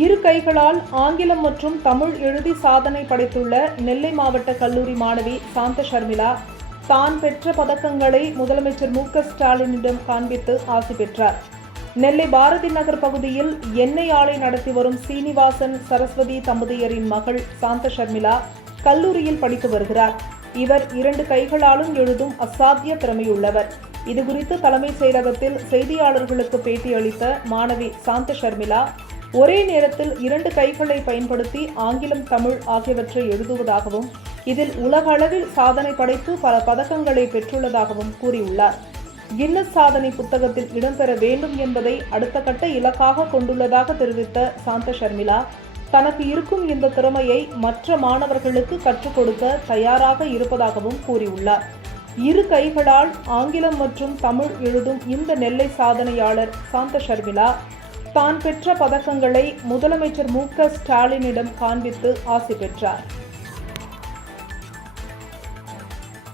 இரு கைகளால் ஆங்கிலம் மற்றும் தமிழ் எழுதி சாதனை படைத்துள்ள நெல்லை மாவட்ட கல்லூரி மாணவி சாந்த ஷர்மிளா தான் பெற்ற பதக்கங்களை முதலமைச்சர் மு.க.ஸ்டாலினிடம் காண்பித்து ஆசி பெற்றார். நெல்லை பாரதி நகர் பகுதியில் எண்ணெய் ஆலை நடத்தி வரும் சீனிவாசன் சரஸ்வதி தம்பதியரின் மகள் சாந்த ஷர்மிளா கல்லூரியில் படித்து வருகிறார். இவர் 2 கைகளாலும் எழுதும் அசாத்திய திறமையுள்ளவர். இதுகுறித்து தலைமைச் செயலகத்தில் செய்தியாளர்களுக்கு பேட்டியளித்த மாணவி சாந்த ஷர்மிளா ஒரே நேரத்தில் 2 கைகளை பயன்படுத்தி ஆங்கிலம், தமிழ் ஆகியவற்றை எழுதுவதாகவும் இதில் உலக அளவில் சாதனை படைத்து பல பதக்கங்களை பெற்றுள்ளதாகவும் கூறியுள்ளார். கின்னஸ் சாதனை புத்தகத்தில் இடம்பெற வேண்டும் என்பதை அடுத்த கட்ட இலக்காக கொண்டுள்ளதாக தெரிவித்த சாந்த ஷர்மிளா தனக்கு இருக்கும் இந்த திறமையை மற்ற மாணவர்களுக்கு கற்றுக் கொடுக்க தயாராக இருப்பதாகவும் கூறியுள்ளார். 2 கைகளால் ஆங்கிலம் மற்றும் தமிழ் எழுதும் இந்த நெல்லை சாதனையாளர் சாந்த ஷர்மிளா தான் பெற்ற பதக்கங்களை முதலமைச்சர் மு.க.ஸ்டாலினிடம் காண்பித்து ஆசி பெற்றார்.